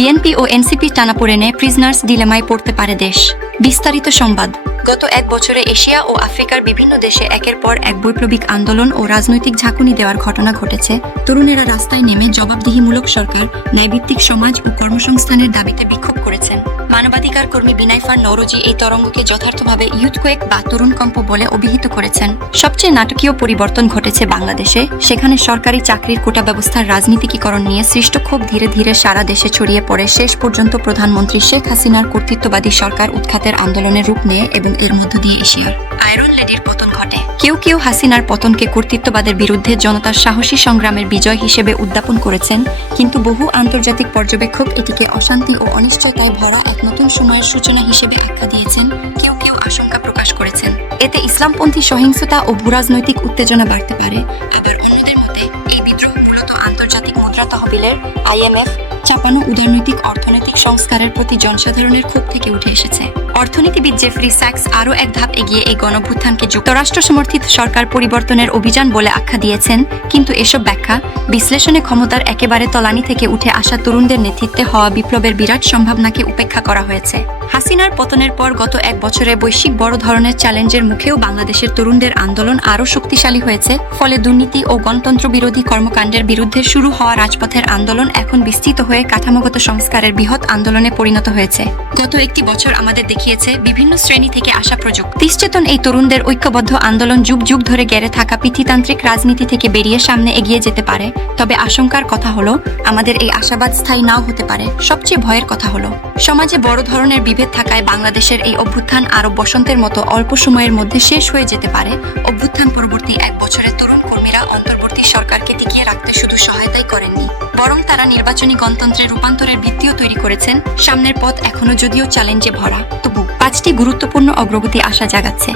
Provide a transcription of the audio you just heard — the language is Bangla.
বিএনপি ও এনসিপি টানাপোড়েনে প্রিজনার্স ডিলেমায় পড়তে পারে দেশ। বিস্তারিত সংবাদ। গত এক বছরে এশিয়া ও আফ্রিকার বিভিন্ন দেশে একের পর এক বৈপ্লবিক আন্দোলন ও রাজনৈতিক ঝাঁকুনি দেওয়ার ঘটনা ঘটেছে। তরুণেরা রাস্তায় নেমে জবাবদিহিমূলক সরকার, ন্যায়ভিত্তিক সমাজ ও কর্মসংস্থানের দাবিতে বিক্ষোভ করেছেন। মানবাধিকার কর্মী বিনাইফার নরজি এই তরঙ্গকে যথার্থভাবে ইউথকোয়েক বা তরুণ কম্প বলে অভিহিত করেছেন। সবচেয়ে নাটকীয় পরিবর্তন ঘটেছে বাংলাদেশে। সেখানে সরকারি চাকরির কোটা ব্যবস্থার রাজনীতিকীকরণ নিয়ে সৃষ্ট ক্ষোভ ধীরে ধীরে সারা দেশে ছড়িয়ে পড়ে। শেষ পর্যন্ত প্রধানমন্ত্রী শেখ হাসিনার কর্তৃত্ববাদী সরকার উৎখাতের আন্দোলনের রূপ নেয় এবং এর মধ্য দিয়ে এশিয়ার আয়রন লেডির পতন ঘটে। কেউ কেউ হাসিনার পতনকে কর্তৃত্ববাদের বিরুদ্ধে জনতার সাহসী সংগ্রামের বিজয় হিসেবে উদ্যাপন করেছেন, কিন্তু বহু আন্তর্জাতিক পর্যবেক্ষক এটিকে অশান্তি ও অনিশ্চয়তায় ভরা এক নতুন সময়ের সূচনা হিসেবে আখ্যা দিয়েছেন, কেউ কেউ আশঙ্কা প্রকাশ করেছেন। এতে ইসলামপন্থী সহিংসতা ও ভূরাজনৈতিক উত্তেজনা বাড়তে পারে। আবার অন্যদের মতে, এই বিদ্রোহ মূলত আন্তর্জাতিক মুদ্রা তহবিলের, আইএমএফ চাপানো উদারনৈতিক অর্থনৈতিক সংস্কারের প্রতি জনসাধারণের ক্ষোভ থেকে উঠে এসেছে। অর্থনীতিবিদ জেফরি স্যাক্স আরও এক ধাপ এগিয়ে এই গণভূত্থানকে যুক্তরাষ্ট্র সমর্থিত সরকার পরিবর্তনের অভিযান বলে আখ্যা দিয়েছেন, কিন্তু এসব ব্যাখ্যা বিশ্লেষণে ক্ষমতার একেবারে তলানি থেকে উঠে আসা তরুণদের নেতৃত্বে হওয়া বিপ্লবের বিরাট সম্ভাবনাকে উপেক্ষা করা হয়েছে। হাসিনার পতনের পর গত এক বছরে বৈশ্বিক বড় ধরনের চ্যালেঞ্জের মুখেও বাংলাদেশের তরুণদের আন্দোলন আরও শক্তিশালী হয়েছে। ফলে দুর্নীতি ও গণতন্ত্র বিরোধী কর্মকাণ্ডের বিরুদ্ধে শুরু হওয়া রাজপথের আন্দোলন এখন বিস্তৃত হয়ে কাঠামোগত সংস্কারের বৃহৎ আন্দোলনে পরিণত হয়েছে। গত একটি বছর আমাদের দেখিয়েছে বিভিন্ন শ্রেণি থেকে আসা প্রযুক্তি। তিষ্চেতন এই তরুণদের ঐক্যবদ্ধ আন্দোলন যুগ যুগ ধরে গেড়ে থাকা পিথিতান্ত্রিক রাজনীতি থেকে বেরিয়ে সামনে এগিয়ে যেতে পারে। তবে আশঙ্কার কথা হলো, আমাদের এই আশাবাদ স্থায়ী নাও হতে পারে। সবচেয়ে ভয়ের কথা হলো, সমাজে বড় ধরনের বিভেদ থাকায় বাংলাদেশের এই অভ্যুত্থান আরও বসন্তের মতো অল্প সময়ের মধ্যে শেষ হয়ে যেতে পারে। অভ্যুত্থান পরবর্তী এক বছরে তরুণ কর্মীরা অন্তর্বর্তী সরকারকে টিকিয়ে রাখতে শুধু সহায়তাই করেননি, বরং তারা নির্বাচনী গণতন্ত্রের রূপান্তরের ভিত্তিও তৈরি করেছেন। সামনের পথ এখনও যদিও চ্যালেঞ্জে ভরা, তবু পাঁচটি গুরুত্বপূর্ণ অগ্রগতি আশা জাগাচ্ছে।